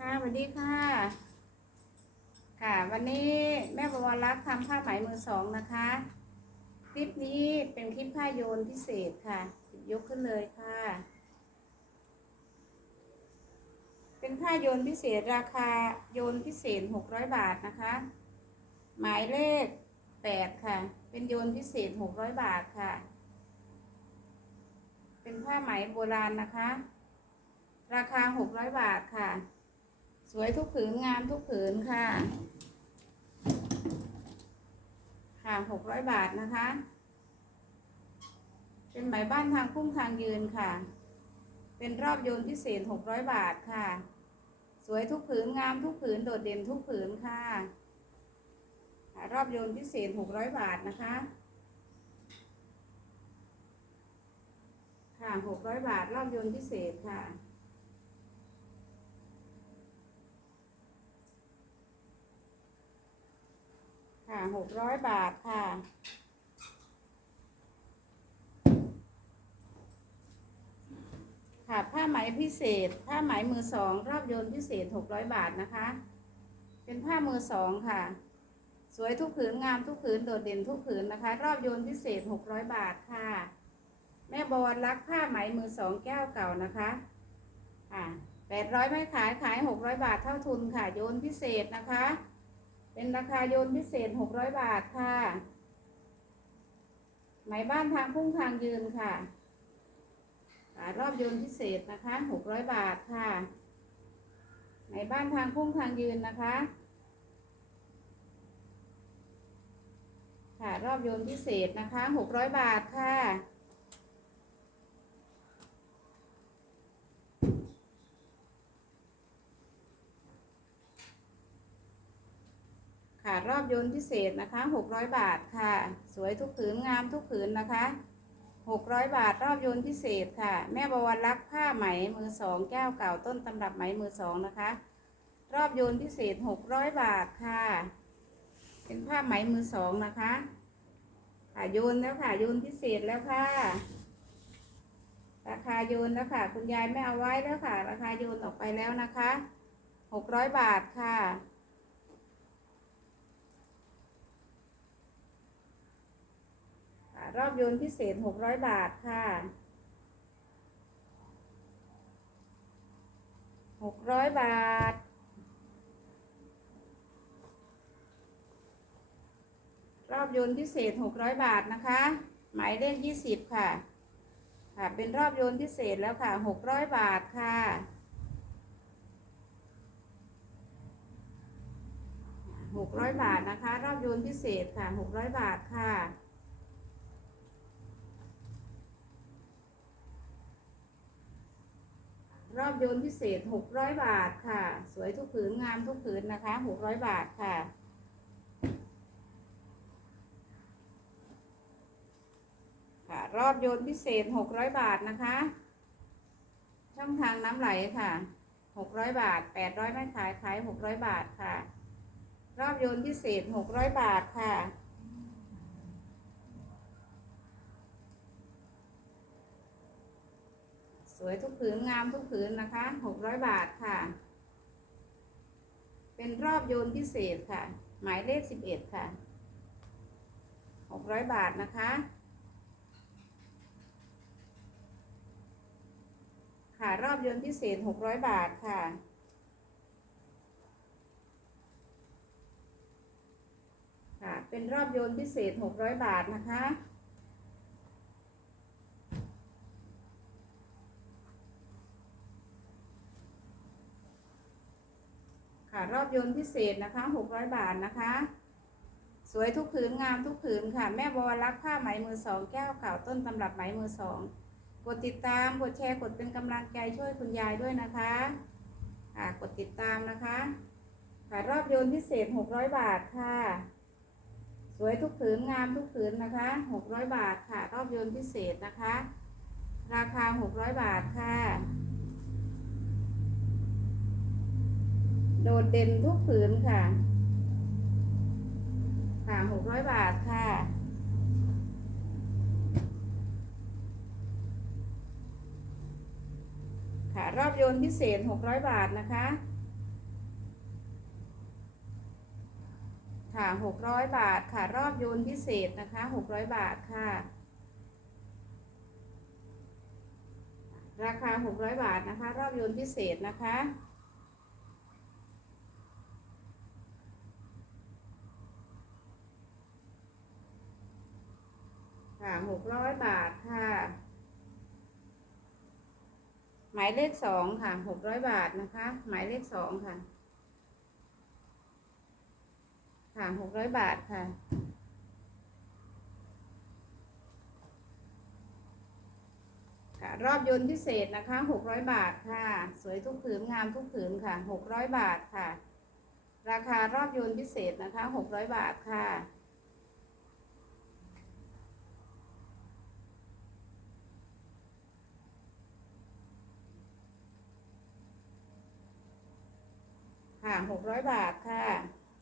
ค่ะสวัสดีค่ะ ค่ะ วันนี้แม่บวรรักษ์ทำผ้าไหมมือสองนะคะ คลิปนี้เป็นคลิปผ้าโยนพิเศษค่ะหยิบยกขึ้นเลยค่ะ เป็นผ้าโยนพิเศษราคาโยนพิเศษหกร้อยบาทนะคะ หมายเลขแปดค่ะ เป็นโยนพิเศษหกร้อยบาทค่ะ เป็นผ้าไหมโบราณนะคะ ราคาหกร้อยบาทค่ะ สวยทุกผืนงามทุกผืนค่ะ ค่ะหกร้อยบาทนะคะ เป็นไหมบ้านทางพุ่งทางยืนค่ะ เป็นรอบโยนพิเศษหกร้อยบาทค่ะ สวยทุกผืนงามทุกผืนโดดเด่นทุกผืนค่ะค่ะรอบโยนพิเศษหกร้อยบาทนะคะ ค่ะหกร้อยบาทรอบโยนพิเศษค่ะ ค่ะหกร้อยบาทค่ะค่ะผ้าไหมพิเศษ ผ้าไหมมือสองรอบโยนพิเศษหกร้อยบาทนะคะ เป็นผ้ามือสองค่ะ สวยทุกผืนงามทุกผืนโดดเด่นทุกผืนนะคะ รอบโยนพิเศษหกร้อยบาทค่ะ แม่บอลรักผ้าไหมมือสองแก้วเก่านะคะอ่าแปดร้อยไม่ขายขายหกร้อยบาทเท่าทุนค่ะ โยนพิเศษนะคะ เป็นราคาโยนพิเศษหกร้อยบาทค่ะไหมบ้านทางพุ่งทางยืนค่ะ รอบโยนพิเศษนะคะหกร้อยบาทค่ะไหมบ้านทางพุ่งทางยืนนะคะ ค่ะรอบโยนพิเศษนะคะหกร้อยบาทค่ะ ค่ะรอบโยนพิเศษนะคะหกร้อยบาทค่ะ สวยทุกผืนงามทุกผืนนะคะหกร้อยบาทรอบโยนพิเศษค่ะ แม่บวรรักษ์ผ้าไหมมือสองแก้วเก่าต้นตำรับไหมมือสองนะคะ รอบโยนพิเศษหกร้อยบาทค่ะ เป็นผ้าไหมมือสองนะคะค่ะโยนแล้วค่ะโยนพิเศษแล้วค่ะ ราคาโยนแล้วค่ะ คุณยายไม่เอาไว้แล้วค่ะ ราคาโยนออกไปแล้วนะคะหกร้อยบาทค่ะ ค่ะ รอบโยนพิเศษหกร้อยบาทค่ะหกร้อยบาท รอบโยนพิเศษหกร้อยบาทนะคะ หมายเลขยี่สิบค่ะ ค่ะ เป็นรอบโยนพิเศษแล้วค่ะหกร้อยบาทค่ะหกร้อยบาทนะคะ รอบโยนพิเศษค่ะหกร้อยบาทค่ะ รอบ โยนพิเศษหกร้อยบาทค่ะ สวยทุกผืนงามทุกผืนนะคะหกร้อยบาทค่ะ ค่ะ รอบโยนพิเศษหกร้อยบาทนะคะ ช่องทางน้ำไหลค่ะหกร้อยบาทแปดร้อยไม่ขายขายหกร้อยบาทค่ะ รอบโยนพิเศษหกร้อยบาทค่ะ วยทุกผืนงามทุกผืนนะคะหกร้อยบาทค่ะ เป็นรอบโยนพิเศษค่ะ หมายเลขสิบเอ็ดค่ะหกร้อยบาทนะคะค่ะรอบโยนพิเศษหกร้อยบาทค่ะ ค่ะ เป็นรอบโยนพิเศษหกร้อยบาทนะคะ ค่ะ รอบโยนพิเศษนะคะหกร้อยบาทนะคะ สวยทุกผืนงามทุกผืนค่ะ แม่บวรรักผ้าไหมมือสองแก้วเก่าต้นตำรับไหมมือสองกดติดตามกดแชร์กดเป็นกำลังใจช่วยคุณยายด้วยนะคะค่ะกดติดตามนะคะ ค่ะรอบโยนพิเศษหกร้อยบาทค่ะ สวยทุกผืนงามทุกผืนนะคะหกร้อยบาทค่ะ รอบโยนพิเศษนะคะ ราคาหกร้อยบาทค่ะ โดดเด่นทุกผืนค่ะ ค่ะหกร้อยบาทค่ะ ค่ะ รอบโยนพิเศษหกร้อยบาทนะคะ ค่ะหกร้อยบาทค่ะ รอบโยนพิเศษนะคะหกร้อยบาทค่ะ ราคาหกร้อยบาทนะคะ รอบโยนพิเศษนะคะ กร้อยบาทค่ะ หมายเลขสองค่ะหกร้อยบาทนะคะ หมายเลขสองค่ะ ค่ะหกร้อยบาทค่ะค่ะรอบยนต์พิเศษนะคะหกร้อยบาทค่ะ สวยทุกผืนงามทุกผืนค่ะหกร้อยบาทค่ะ ราคารอบยนต์พิเศษนะคะหกร้อยบาทค่ะ ค่ะหกร้อยบาทค่ะ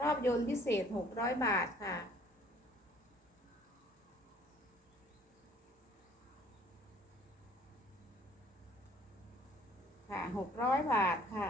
รอบโยนต์พิเศษหกร้อยบาทค่ะ ค่ะหกร้อยบาทค่ะ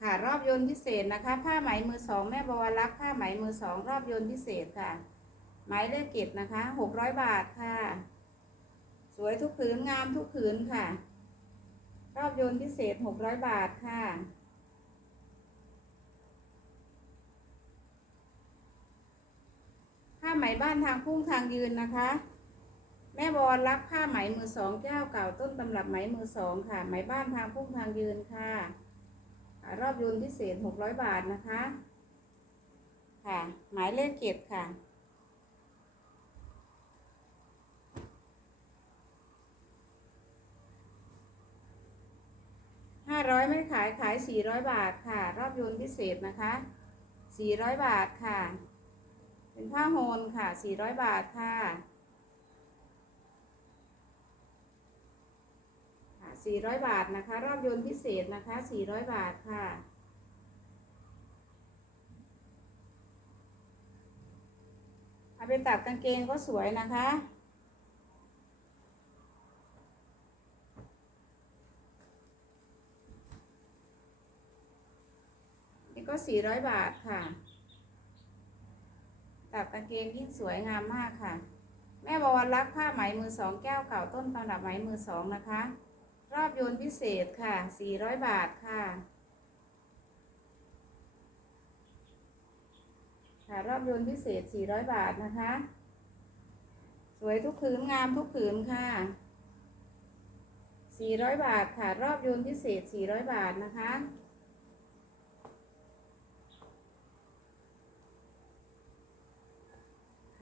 ค่ะรอบโยนต์พิเศษนะคะ ผ้าไหมมือสองแม่บวรรักษ์ผ้าไหมมือสองรอบโยนต์พิเศษค่ะ หมายเลขเก็บนะคะหกร้อยบาทค่ะ สวยทุกผืนงามทุกผืนค่ะ รอบโยนต์พิเศษหกร้อยบาทค่ะ ผ้าไหมบ้านทางพุ่งทางยืนนะคะ แม่บอลรักผ้าไหมมือสองแก้วเก่าต้นตำรับไหมมือสองค่ะ ไหมบ้านทางพุ่งทางยืนค่ะรอบโยนต์พิเศษหกร้อยบาทนะคะ ค่ะ หมายเลขเก็บค่ะ ห้าร้อยไม่ขายขายสี่ร้อยบาทค่ะ รอบโยนต์พิเศษนะคะสี่ร้อยบาทค่ะ เป็นผ้าโฮลค่ะสี่ร้อยบาทค่ะสี่ร้อยบาทนะคะ รอบโยนต์พิเศษนะคะสี่ร้อยบาทค่ะเอาไปตัดกางเกงก็สวยนะคะ ก็สี่ร้อยบาทค่ะ ตัดกางเกงยิ่งสวยงามมากค่ะ แม่บวรรักผ้าไหมมือสองแก้วเก่าต้นตำรับไหมมือสองนะคะ รอบโยนพิเศษค่ะสี่ร้อยบาทค่ะ ค่ะรอบโยนพิเศษสี่ร้อยบาทนะคะ สวยทุกผืนงามทุกผืนค่ะสี่ร้อยบาทค่ะ รอบโยนพิเศษสี่ร้อยบาทนะคะ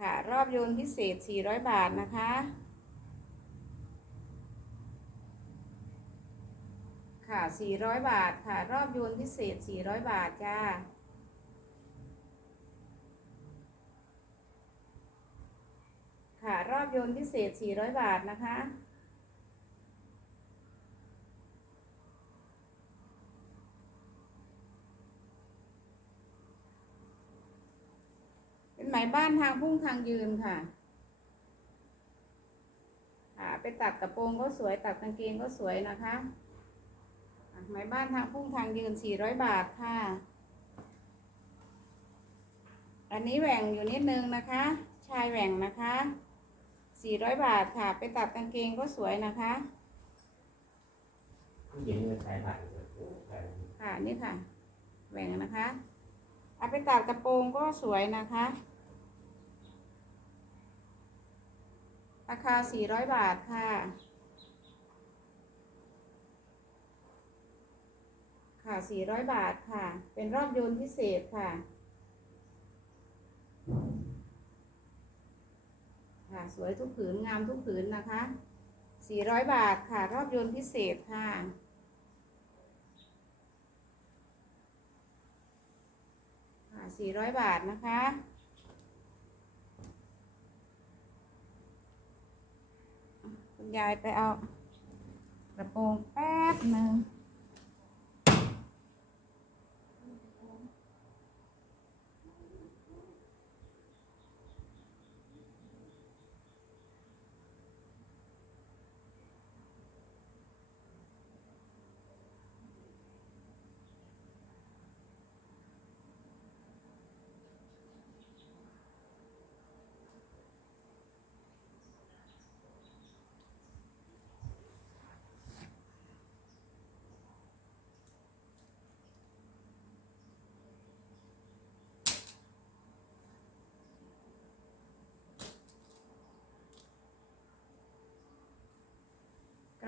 ค่ะ รอบโยนพิเศษ 400 บาทนะคะ ค่ะ 400 บาทค่ะ รอบโยนพิเศษ 400 บาทจ้าค่ะ รอบโยนพิเศษ 400 บาทนะคะ เป็นไหม บ้านทางพุ่งทางยืนค่ะค่ะไปตัดกระโปรงก็สวยตัดกางเกงก็สวยนะคะอะไหมบ้านทางพุ่งทางยืน400บาทค่ะ อันนี้แหว่งอยู่นิดนึงนะคะ ชายแหว่งนะคะ400บาทค่ะ ไปตัดกางเกงก็สวยนะคะผู้หญิงเนี่ยขายผ่านเลยโอ้ขายค่ะนี่ค่ะ แหว่งนะคะ เอาไปตัดกระโปรงก็สวยนะคะ ราคา 400 บาทค่ะ ค่ะ 400 บาทค่ะ เป็นรอบโยนพิเศษค่ะ ค่ะ สวยทุกผืน งามทุกผืนนะคะ 400 บาทค่ะ รอบโยนพิเศษค่ะค่ะ400 บาทนะคะ คุณ ยายไปเอากระโปรงแป๊บหนึ่ง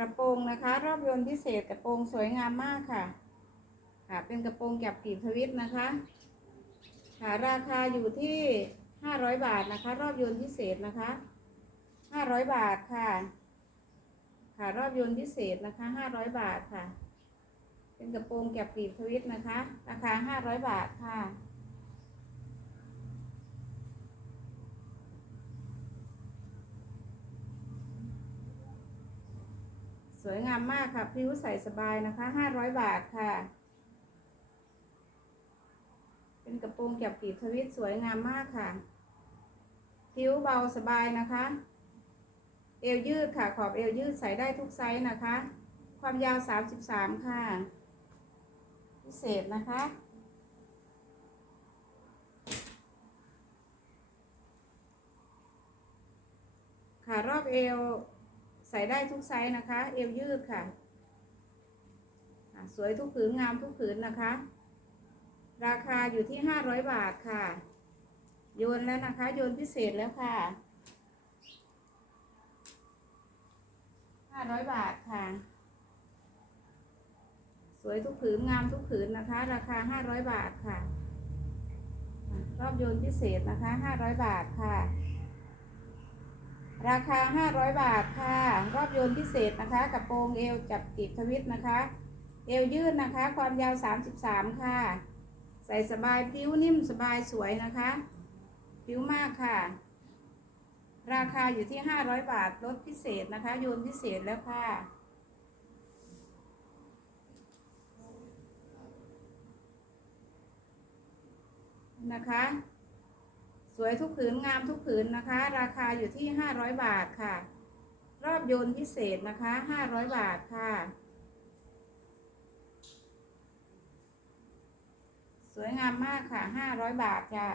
ระโปรงนะคะ รอบยนต์พิเศษกระโปรงสวยงามมากค่ะ ค่ะเป็นกระโปรงแก็บกลีบทวิตนะคะ ค่ะราคาอยู่ที่ห้าร้อยบาทนะคะ รอบยนต์พิเศษนะคะห้าร้อยบาทค่ะ ค่ะรอบยนต์พิเศษนะคะห้าร้อยบาทค่ะ เป็นกระโปรงแก็บกลีบทวิตนะคะ ราคาห้าร้อยบาทค่ะ สวยงามมากค่ะพริ้วใส่สบายนะคะห้าร้อยบาทค่ะ เป็นกระโปรงเก็บกีบทวิตสวยงามมากค่ะพริ้วเบาสบายนะคะ เอวยืดค่ะ ขอบเอวยืดใส่ได้ทุกไซส์นะคะ ความยาว 33 ค่ะ พิเศษนะคะค่ะรอบเอว ใส่ได้ทุกไซส์นะคะ เอวยืดค่ะ สวยทุกผืนงามทุกผืนนะคะ ราคาอยู่ที่ 500 บาทค่ะ โยนแล้วนะคะ โยนพิเศษแล้วค่ะ 500 บาทค่ะ สวยทุกผืนงามทุกผืนนะคะ ราคา 500 บาทค่ะอะรอบโยนพิเศษนะคะ 500 บาทค่ะ ราคา 500 บาทค่ะ รอบโยนพิเศษนะคะกระโปรงเอวจับกีบทวิตนะคะ เอวยืดนะคะ ความยาว 33 ค่ะ ใส่สบายผิวนิ่มสบายสวยนะคะผิวมากค่ะ ราคาอยู่ที่ 500 บาทลดพิเศษนะคะ โยนพิเศษแล้วค่ะนะคะ สวยทุกผืนงามทุกผืนนะคะ ราคาอยู่ที่ 500 บาทค่ะ รอบโยนพิเศษนะคะ 500 บาทค่ะ สวยงามมากค่ะ 500 บาทจ้ะ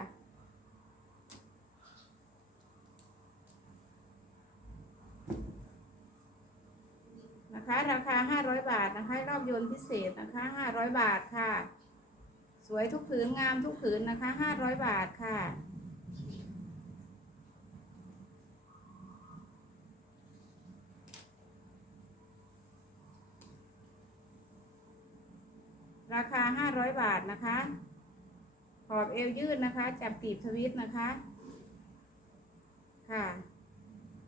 นะคะราคา 500 บาทนะคะรอบโยนพิเศษนะคะ 500 บาทค่ะ สวยทุกผืนงามทุกผืนนะคะ 500 บาทค่ะ ราคา 500 บาทนะคะ ขอบเอวยืดนะคะ จับตีบทวิตนะคะ ค่ะ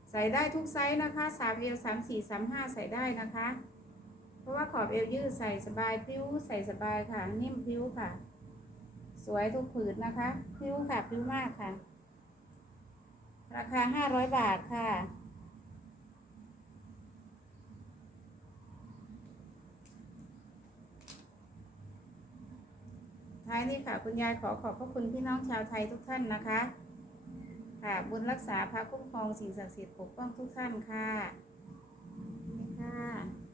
ใส่ได้ทุกไซส์นะคะ3เอว3 4 3 5 ใส่ได้นะคะ เพราะว่าขอบเอวยืดใส่สบายพริ้วใส่สบายค่ะ นิ่มพริ้วค่ะ สวยทุกผืนนะคะพริ้วค่ะพริ้วมากค่ะ ราคา 500 บาทค่ะ ท้ายนี้ค่ะ คุณยายขอขอบพระคุณพี่น้องชาวไทยทุกท่านนะคะ ค่ะบุญรักษาพระคุ้มครองสิ่งศักดิ์สิทธิ์ปกป้องทุกท่านค่ะนี่ค่ะ